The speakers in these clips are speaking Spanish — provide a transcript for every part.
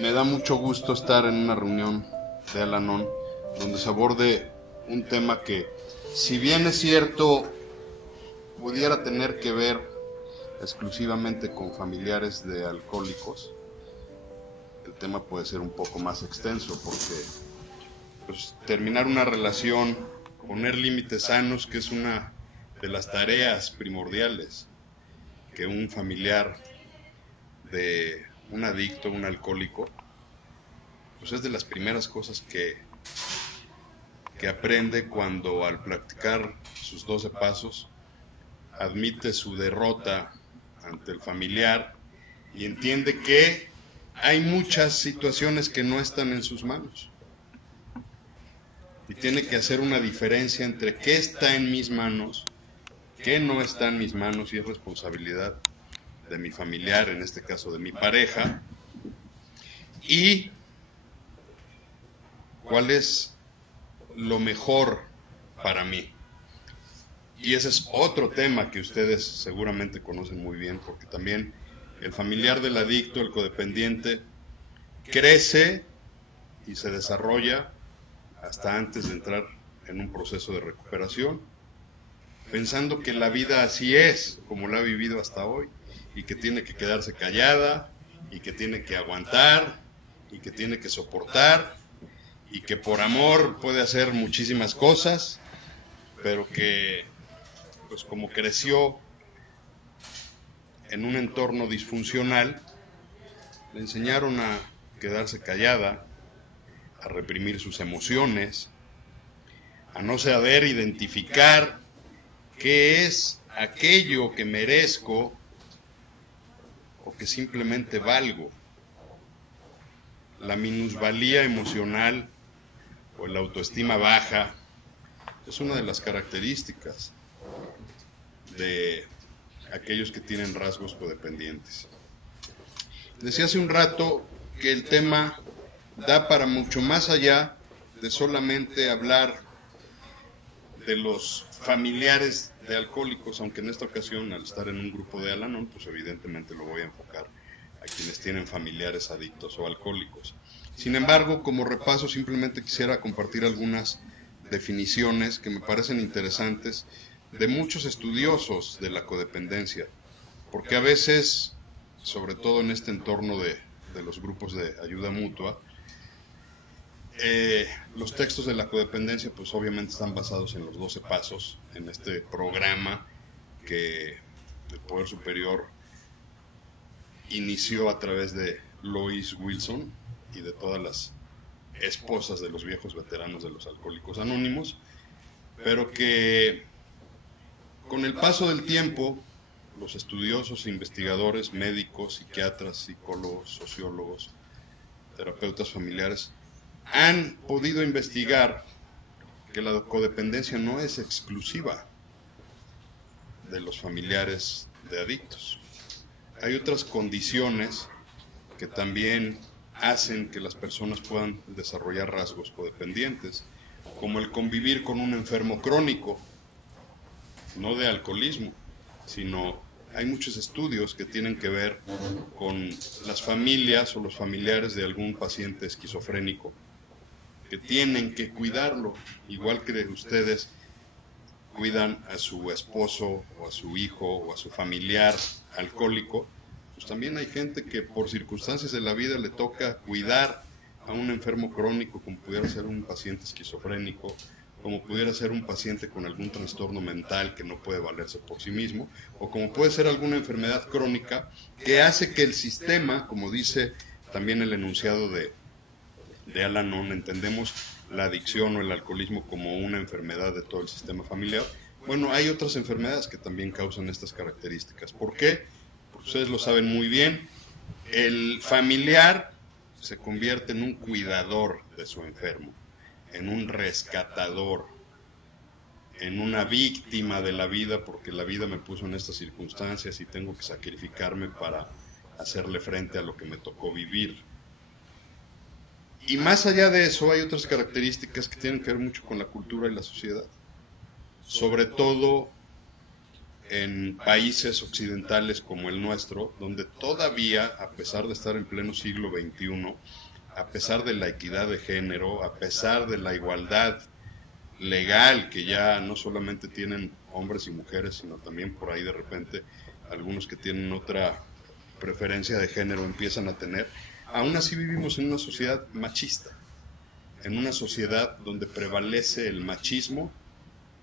Me da mucho gusto estar en una reunión de Al-Anon donde se aborde un tema que, si bien es cierto, pudiera tener que ver exclusivamente con familiares de alcohólicos, el tema puede ser un poco más extenso porque pues, terminar una relación, poner límites sanos, que es una de las tareas primordiales que un familiar de un adicto, un alcohólico, pues es de las primeras cosas que aprende cuando al practicar sus 12 pasos admite su derrota ante el familiar y entiende que hay muchas situaciones que no están en sus manos y tiene que hacer una diferencia entre qué está en mis manos, qué no está en mis manos y es responsabilidad de mi familiar, en este caso de mi pareja, y cuál es lo mejor para mí. Y ese es otro tema que ustedes seguramente conocen muy bien, porque también el familiar del adicto, el codependiente, crece y se desarrolla hasta antes de entrar en un proceso de recuperación, pensando que la vida así es, como la ha vivido hasta hoy, y que tiene que quedarse callada, y que tiene que aguantar, y que tiene que soportar, y que por amor puede hacer muchísimas cosas, pero que pues como creció en un entorno disfuncional, le enseñaron a quedarse callada, a reprimir sus emociones, a no saber identificar qué es aquello que merezco o que simplemente valgo. La minusvalía emocional o la autoestima baja es una de las características de aquellos que tienen rasgos codependientes. Decía hace un rato que el tema da para mucho más allá de solamente hablar de los familiares de alcohólicos, aunque en esta ocasión, al estar en un grupo de Al-Anon, pues evidentemente lo voy a enfocar a quienes tienen familiares adictos o alcohólicos. Sin embargo, como repaso, simplemente quisiera compartir algunas definiciones que me parecen interesantes de muchos estudiosos de la codependencia, porque a veces, sobre todo en este entorno de los grupos de ayuda mutua, los textos de la codependencia pues obviamente están basados en los 12 pasos, en este programa que el Poder Superior inició a través de Lois Wilson y de todas las esposas de los viejos veteranos de los Alcohólicos Anónimos, pero que con el paso del tiempo los estudiosos, investigadores, médicos, psiquiatras, psicólogos, sociólogos, terapeutas familiares han podido investigar que la codependencia no es exclusiva de los familiares de adictos. Hay otras condiciones que también hacen que las personas puedan desarrollar rasgos codependientes, como el convivir con un enfermo crónico, no de alcoholismo, sino hay muchos estudios que tienen que ver con las familias o los familiares de algún paciente esquizofrénico que tienen que cuidarlo, igual que ustedes cuidan a su esposo o a su hijo o a su familiar alcohólico, pues también hay gente que por circunstancias de la vida le toca cuidar a un enfermo crónico, como pudiera ser un paciente esquizofrénico, como pudiera ser un paciente con algún trastorno mental que no puede valerse por sí mismo, o como puede ser alguna enfermedad crónica que hace que el sistema, como dice también el enunciado de Al-Anon, entendemos la adicción o el alcoholismo como una enfermedad de todo el sistema familiar. Bueno, hay otras enfermedades que también causan estas características. ¿Por qué? Porque ustedes lo saben muy bien, el familiar se convierte en un cuidador de su enfermo, en un rescatador, en una víctima de la vida, porque la vida me puso en estas circunstancias y tengo que sacrificarme para hacerle frente a lo que me tocó vivir. Y más allá de eso hay otras características que tienen que ver mucho con la cultura y la sociedad. Sobre todo en países occidentales como el nuestro, donde todavía, a pesar de estar en pleno siglo XXI, a pesar de la equidad de género, a pesar de la igualdad legal que ya no solamente tienen hombres y mujeres, sino también por ahí de repente algunos que tienen otra preferencia de género empiezan a tener, aún así vivimos en una sociedad machista, en una sociedad donde prevalece el machismo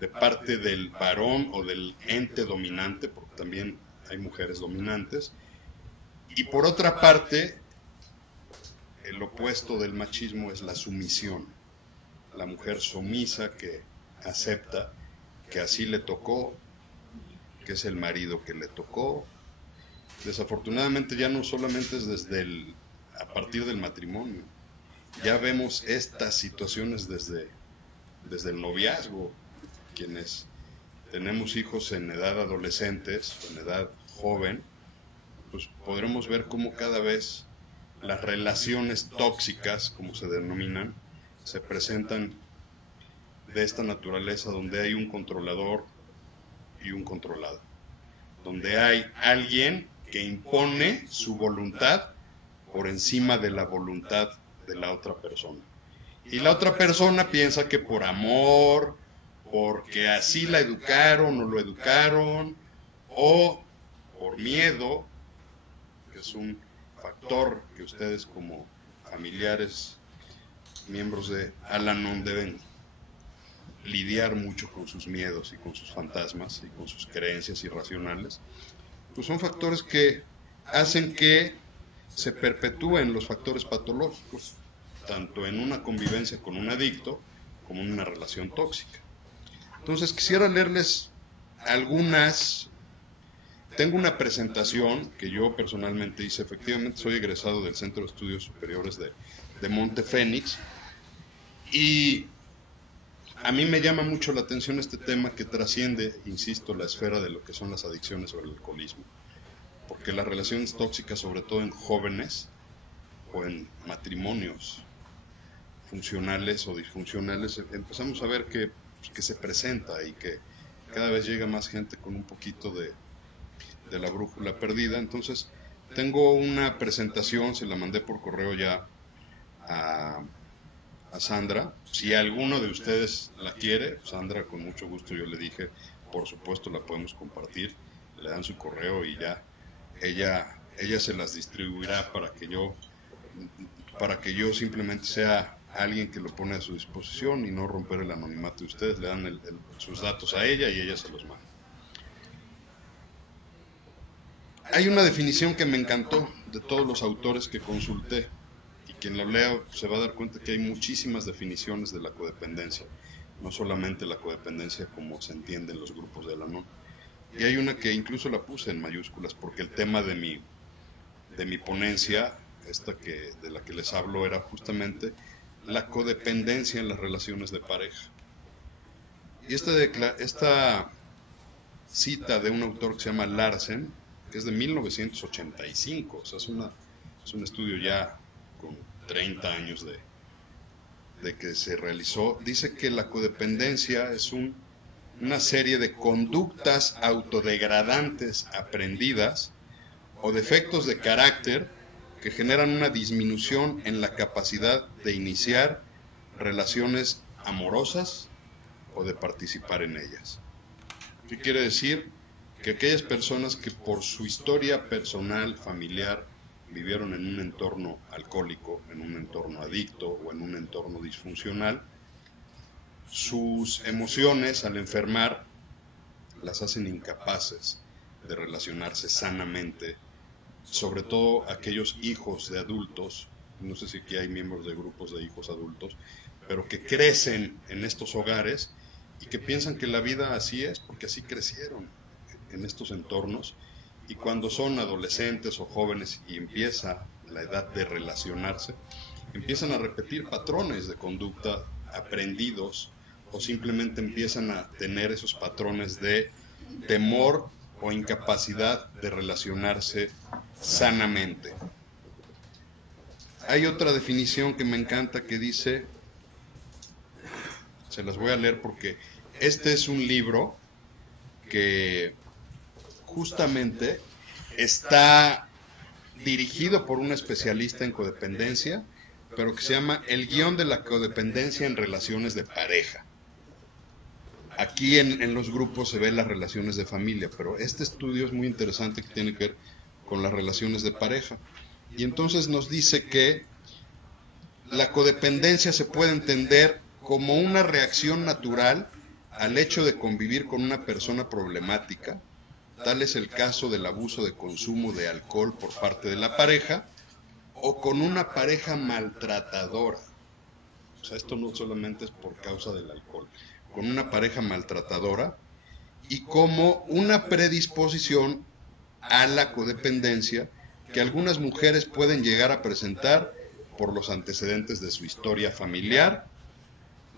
de parte del varón o del ente dominante, porque también hay mujeres dominantes, y por otra parte, el opuesto del machismo es la sumisión, la mujer sumisa que acepta que así le tocó, que es el marido que le tocó. Desafortunadamente ya no solamente es a partir del matrimonio, ya vemos estas situaciones desde el noviazgo, quienes tenemos hijos en edad adolescentes, en edad joven, pues podremos ver cómo cada vez las relaciones tóxicas, como se denominan, se presentan de esta naturaleza, donde hay un controlador y un controlado, donde hay alguien que impone su voluntad por encima de la voluntad de la otra persona. Y la otra persona piensa que por amor, porque así la educaron o lo educaron, o por miedo, que es un factor que ustedes como familiares, miembros de Al-Anon, deben lidiar mucho con sus miedos y con sus fantasmas y con sus creencias irracionales, pues son factores que hacen que se perpetúen los factores patológicos, tanto en una convivencia con un adicto como en una relación tóxica. Entonces quisiera leerles algunas. Tengo una presentación que yo personalmente hice. Efectivamente soy egresado del Centro de Estudios Superiores de Monte Fénix, y a mí me llama mucho la atención este tema que trasciende, insisto, la esfera de lo que son las adicciones o el alcoholismo, porque las relaciones tóxicas, sobre todo en jóvenes o en matrimonios funcionales o disfuncionales, empezamos a ver que se presenta y que cada vez llega más gente con un poquito de la brújula perdida. Entonces tengo una presentación, se la mandé por correo ya a Sandra. Si alguno de ustedes la quiere, Sandra, con mucho gusto, yo le dije, por supuesto la podemos compartir, le dan su correo y ya ella se las distribuirá para que yo simplemente sea alguien que lo pone a su disposición y no romper el anonimato de ustedes. Le dan sus datos a ella y ella se los manda. Hay una definición que me encantó de todos los autores que consulté, y quien la lea se va a dar cuenta que hay muchísimas definiciones de la codependencia, no solamente la codependencia como se entiende en los grupos de Al-Anon. Y hay una que incluso la puse en mayúsculas, porque el tema de mi ponencia, de la que les hablo, era justamente la codependencia en las relaciones de pareja. Y esta cita de un autor que se llama Larsen, que es de 1985, o sea, es un estudio ya con 30 años de que se realizó, dice que la codependencia es una serie de conductas autodegradantes aprendidas o defectos de carácter que generan una disminución en la capacidad de iniciar relaciones amorosas o de participar en ellas. ¿Qué quiere decir? Que aquellas personas que por su historia personal, familiar, vivieron en un entorno alcohólico, en un entorno adicto o en un entorno disfuncional, sus emociones al enfermar las hacen incapaces de relacionarse sanamente, sobre todo aquellos hijos de adultos, no sé si aquí hay miembros de grupos de hijos adultos, pero que crecen en estos hogares y que piensan que la vida así es porque así crecieron en estos entornos, y cuando son adolescentes o jóvenes y empieza la edad de relacionarse, empiezan a repetir patrones de conducta aprendidos, o simplemente empiezan a tener esos patrones de temor o incapacidad de relacionarse sanamente. Hay otra definición que me encanta que dice, se las voy a leer porque este es un libro que justamente está dirigido por un especialista en codependencia, pero que se llama El guión de la codependencia en relaciones de pareja. Aquí en los grupos se ven las relaciones de familia, pero este estudio es muy interesante, que tiene que ver con las relaciones de pareja. Y entonces nos dice que la codependencia se puede entender como una reacción natural al hecho de convivir con una persona problemática. Tal es el caso del abuso de consumo de alcohol por parte de la pareja, o con una pareja maltratadora. O sea, esto no solamente es por causa del alcohol, con una pareja maltratadora, y como una predisposición a la codependencia que algunas mujeres pueden llegar a presentar por los antecedentes de su historia familiar,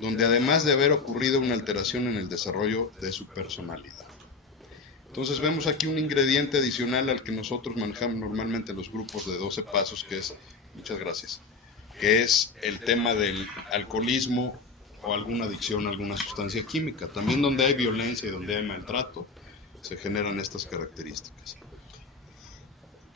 donde además de haber ocurrido una alteración en el desarrollo de su personalidad. Entonces vemos aquí un ingrediente adicional al que nosotros manejamos normalmente en los grupos de 12 pasos, que es, muchas gracias, que es el tema del alcoholismo o alguna adicción a alguna sustancia química. También donde hay violencia y donde hay maltrato, se generan estas características.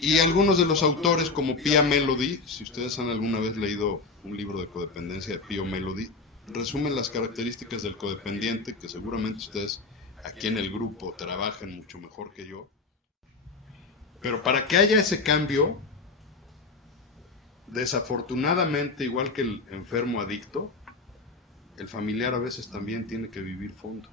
Y algunos de los autores, como Pia Mellody, si ustedes han alguna vez leído un libro de codependencia de Pia Mellody, resumen las características del codependiente, que seguramente ustedes aquí en el grupo trabajan mucho mejor que yo. Pero para que haya ese cambio, desafortunadamente, igual que el enfermo adicto, el familiar a veces también tiene que vivir fondo.